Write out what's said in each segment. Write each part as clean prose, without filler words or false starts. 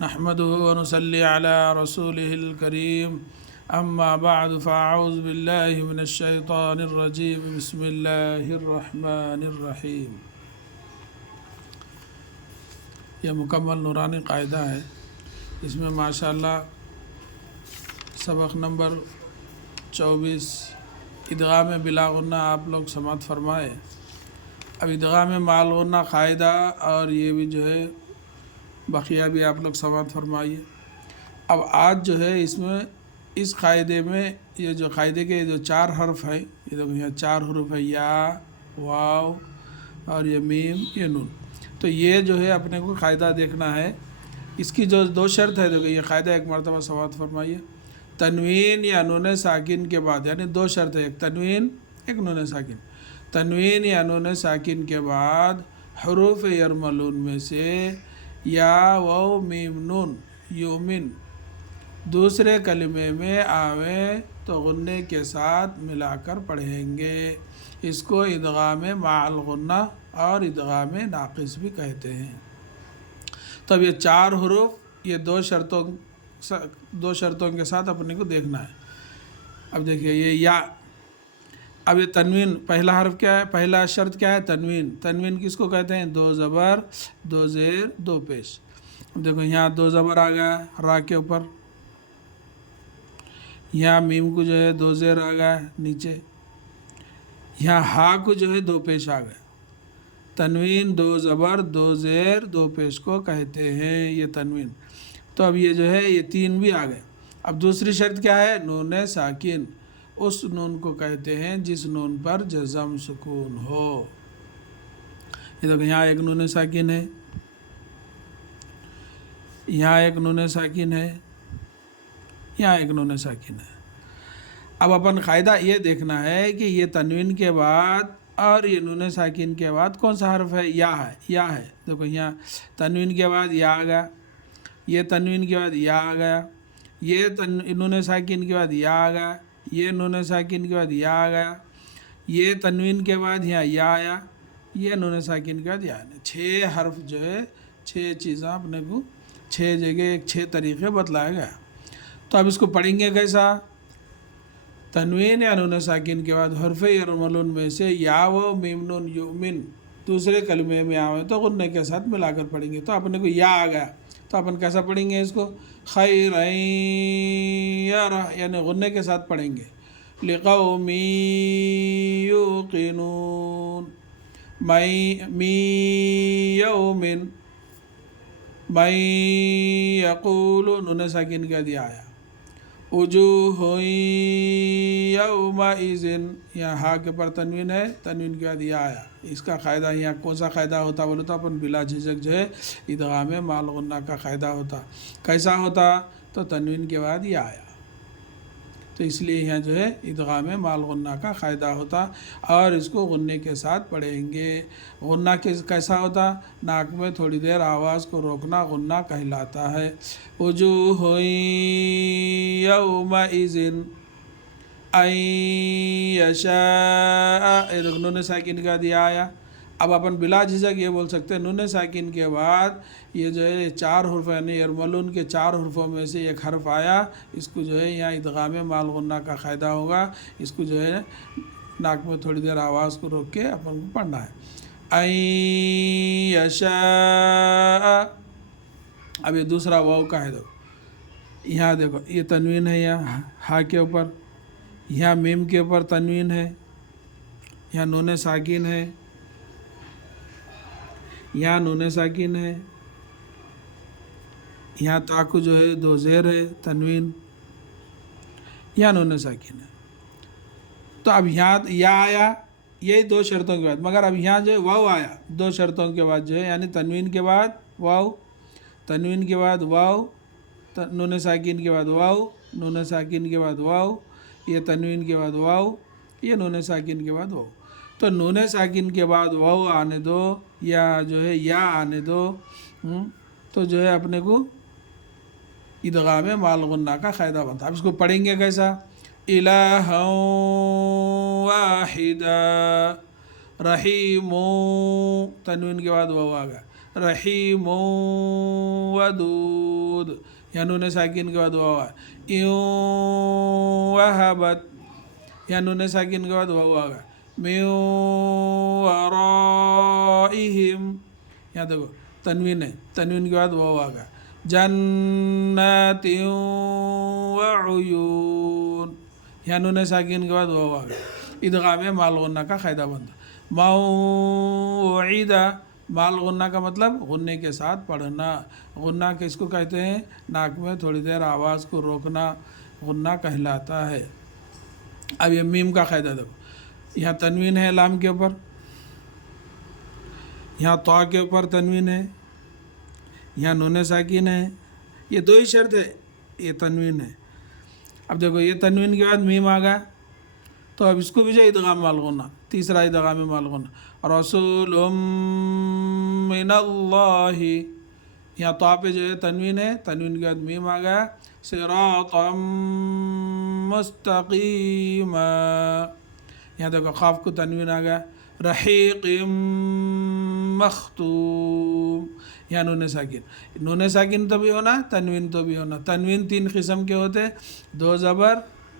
نحمده ونصلي على رسوله الكريم أما بعد فأعوذ بالله من الشيطان الرجيم بسم الله الرحمن الرحیم۔ یہ مکمل نورانی قاعدہ ہے، اس میں ماشاءاللہ سبق نمبر 24 ادغام بلا غنہ آپ لوگ سماعت فرمائے۔ اب ادغام مال غنہ قاعدہ اور یہ بھی جو ہے بقیہ بھی آپ لوگ سماعت فرمائیے۔ اب آج جو ہے اس میں اس قاعدے میں یہ جو قاعدے کے جو 4 حرف ہیں، یہ دیکھو یہاں 4 حروف ہے، یا، واو اور یہ میم، یہ نون۔ تو یہ جو ہے اپنے کو قاعدہ دیکھنا ہے۔ اس کی جو 2 شرط ہے، دیکھو یہ قاعدہ ایک مرتبہ سماعت فرمائیے۔ تنوین یا نون ساکن کے بعد، یعنی 2 شرط ہے، ایک تنوین ایک نون ساکن۔ تنوین یا نون ساکن کے بعد حروف یرملون میں سے یا، واو، میم، نون، یومن دوسرے کلمے میں آویں تو غنّے کے ساتھ ملا کر پڑھیں گے۔ اس کو ادغام مع الغنہ اور ادغام ناقص بھی کہتے ہیں۔ تو اب یہ 4 حروف، یہ 2 شرطوں کے ساتھ اپنے کو دیکھنا ہے۔ اب دیکھیے یہ یا، اب یہ تنوین پہلا حرف کیا ہے، پہلا شرط کیا ہے، تنوین۔ تنوین کس کو کہتے ہیں؟ 2 زبر 2 زیر 2 پیش۔ اب دیکھو یہاں 2 زبر آ گیا را کے اوپر، یہاں میم کو جو ہے 2 زیر آ گیا نیچے، یہاں ہا کو جو ہے 2 پیش آ گئے۔ تنوین 2 زبر 2 زیر 2 پیش کو کہتے ہیں، یہ تنوین۔ تو اب یہ جو ہے یہ 3 بھی آ گئے۔ اب دوسری شرط کیا ہے، نون ساکن۔ اس نون کو کہتے ہیں جس نون پر جزم سکون ہو۔ یہ دیکھو یہاں ایک نون ساکن ہے، یہاں ایک نون ساکن ہے، یہاں ایک نون ساکن ہے۔ اب اپن قاعدہ یہ دیکھنا ہے کہ یہ تنوین کے بعد اور یہ نون ساکن کے بعد کون سا حرف ہے، یا ہے، یا ہے۔ دیکھو یہاں تنوین کے بعد یا آ گیا، یہ تنوین کے بعد یا آ گیا، یہ نون ساکن کے بعد یا آ گیا، یہ نون ساکن کے بعد یا آ گیا، یہ تنوین کے بعد یہاں یا آیا، یہ نون ساکن کے بعد یا آیا۔ 6 حرف جو ہے، 6 چیزیں اپنے کو 6 جگہ 6 طریقے بتلایا گیا۔ تو اب اس کو پڑھیں گے کیسا؟ تنوین یا نون ساکن کے بعد حرف یرملون میں سے یا، و، میم، نون، یؤمن دوسرے کلمے میں آویں تو غنّے کے ساتھ ملا کر پڑھیں گے۔ تو اپنے کو یا آ گیا، تو اپن کیسا پڑھیں گے اس کو؟ خیرًا یرہ، یعنی غنّے کے ساتھ پڑھیں گے۔ لقوم یوقنون، من یوم، من یقول، نون ساکن کا دیا آیا۔ وجوہ یومئذ، یہاں ہا کے پر تنوین ہے، تنوین کے بعد یہ آیا۔ اس کا قاعدہ یہاں کون سا قاعدہ ہوتا بولے تو اپن بلا جھجک جو ہے ادغام مع الغنہ کا قاعدہ ہوتا۔ کیسا ہوتا؟ تو تنوین کے بعد یہ آیا، تو اس لیے یہاں جو ہے ادغام مع الغنہ کا قاعدہ ہوتا، اور اس کو غنّے کے ساتھ پڑھیں گے۔ غنّہ کیسا ہوتا؟ ناک میں تھوڑی دیر آواز کو روکنا غنّہ کہلاتا ہے۔ وجوہ یومئذ ان یشاء، نون ساکن کا دیا آیا۔ اب اپن بلا جھجک یہ بول سکتے ہیں نون ساکن کے بعد یہ جو ہے 4 حرف، یعنی یرملون کے 4 حرفوں میں سے ایک حرف آیا، اس کو جو ہے یہاں ادغام مع الغنہ کا قاعدہ ہوگا۔ اس کو جو ہے ناک میں تھوڑی دیر آواز کو روک کے اپن کو پڑھنا ہے۔ ان یشاء، اب یہ دوسرا واو کا ہے، دیکھو یہاں دیکھو یہ تنوین ہے، یہاں ہا کے اوپر، یہاں میم کے اوپر تنوین ہے، یہاں نون ساکن ہے، یہاں نون ساکن ہے، یہاں تا کو جو ہے 2 زیر ہے تنوین، یہاں نون ساکن ہے۔ تو اب یہاں یا آیا، یہی 2 شرطوں کے بعد، مگر اب یہاں جو ہے واو آیا 2 شرطوں کے بعد جو ہے، یعنی تنوین کے بعد واو، تنوین کے بعد واو، نون ساکن کے بعد واو، نون ساکن کے بعد واو، یہ تنوین کے بعد واو، یہ نون ساکن کے بعد واو۔ تو نون ساکن کے بعد واو آنے دو یا جو ہے یا آنے دو، تو جو ہے اپنے کو ادغام مع الغنہ کا قاعدہ بنتا۔ اب اس کو پڑھیں گے کیسا؟ الہا واحدا رحیم، تنوین کے بعد واو آ گیا، رحیم ودود، ودود، یا نون ساکن کے بعد واو ہے، ان وہبت، یا نون ساکن کے بعد واو آگا، من ورائہم، یہاں دیکھو تنوین ہے، تنوین کے بعد واو آگا، جنات وعیون، یا نون ساکن کے بعد واو آگا، ادغام مال غنہ کا قاعدہ بنتا، موعدہ، مال غنہ کا مطلب غنے کے ساتھ پڑھنا، غنہ کس کو کہتے ہیں؟ ناک میں تھوڑی دیر آواز کو روکنا غنہ کہلاتا ہے۔ اب یہ میم کا قاعدہ دیکھو، یہاں تنوین ہے لام کے اوپر، یہاں طا کے اوپر تنوین ہے، یہاں نون ساکن ہے، یہ دو ہی شرط ہے، یہ تنوین ہے۔ اب دیکھو یہ تنوین کے بعد میم آ گیا، تو اب اس کو بھی جو ادغام مال غنہ، تیسرا ادغام مال غنہ، رسول من اللہ، یہاں طا پہ جو ہے تنوین ہے، تنوین کے بعد میم آ گیا، صراطا مستقیما، یہاں دیکھو قاف کو تنوین آ گیا، رحیق مختوم، یہاں نون ساکن، نون ساکن تو بھی ہونا، تنوین تو بھی ہونا۔ تنوین تین قسم کے ہوتے، دو زبر،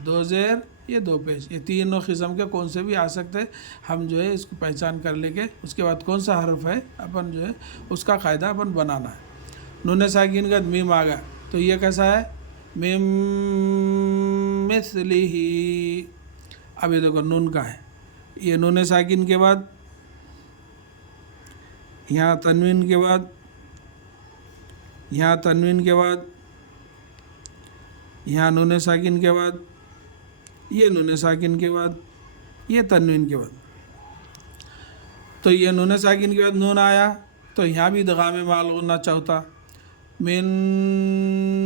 دو زیر، یہ دو پیش، یہ تینوں قسم کے کون سے بھی آ سکتے، ہم جو ہے اس کو پہچان کر لے کے اس کے بعد کون سا حرف ہے اپن جو ہے اس کا قاعدہ اپن بنانا ہے۔ نون ساکن کا میم آ گیا تو یہ کیسا ہے؟ مم مثلہ، اب یہ دیکھو نون کا ہے، یہ نون ساکن کے بعد یہاں تنوین کے بعد، یہاں تنوین کے بعد، یہاں نون ساکن کے بعد، یہ نون ساکن کے بعد، یہ تنوین کے بعد، تو یہ نون ساکن کے بعد نون آیا تو یہاں بھی ادغام مال غنہ چوتھا، من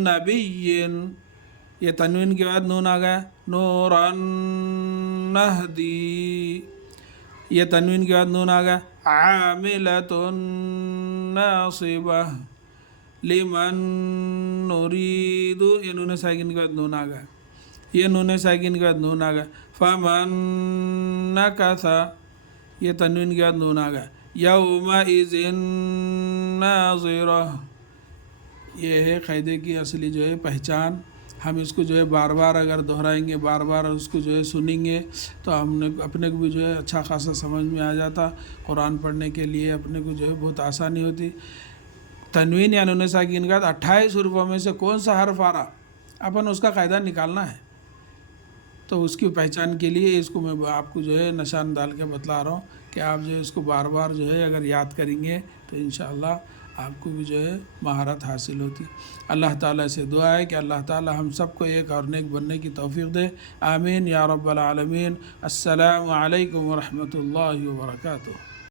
نبی، یہ تنوین کے بعد نون آ گیا، نورا نہدی، یہ تنوین کے بعد نون آ گیا، عاملۃ ناصبہ، لمن نرید، یہ نون ساکن کے بعد نون آ گیا، یہ نون ساکن کے بعد نون آ گیا، فمن نکث، یہ تنوین کے بعد نون آ گیا، یومئذ ناظرہ، یہ ہے قاعدے کی اصلی جو ہے پہچان۔ ہم اس کو جو ہے بار بار اگر دہرائیں گے، بار بار اس کو جو ہے سنیں گے تو ہم نے اپنے کو بھی جو ہے اچھا خاصا سمجھ میں آ جاتا، قرآن پڑھنے کے لیے اپنے کو جو ہے بہت آسانی ہوتی۔ تنوین یا نون ساکن کا 28 حروفوں میں سے کون سا حرف آ رہا، اپن اس کا قاعدہ نکالنا ہے، تو اس کی پہچان کے لیے اس کو میں آپ کو جو ہے نشان ڈال کے بتلا رہا ہوں کہ آپ جو ہے اس کو بار بار جو ہے اگر یاد کریں گے تو انشاءاللہ آپ کو بھی جو ہے مہارت حاصل ہوتی۔ اللہ تعالیٰ سے دعا ہے کہ اللہ تعالیٰ ہم سب کو ایک اور نیک بننے کی توفیق دے، آمین یا رب العالمین۔ السلام علیکم ورحمۃ اللہ وبرکاتہ۔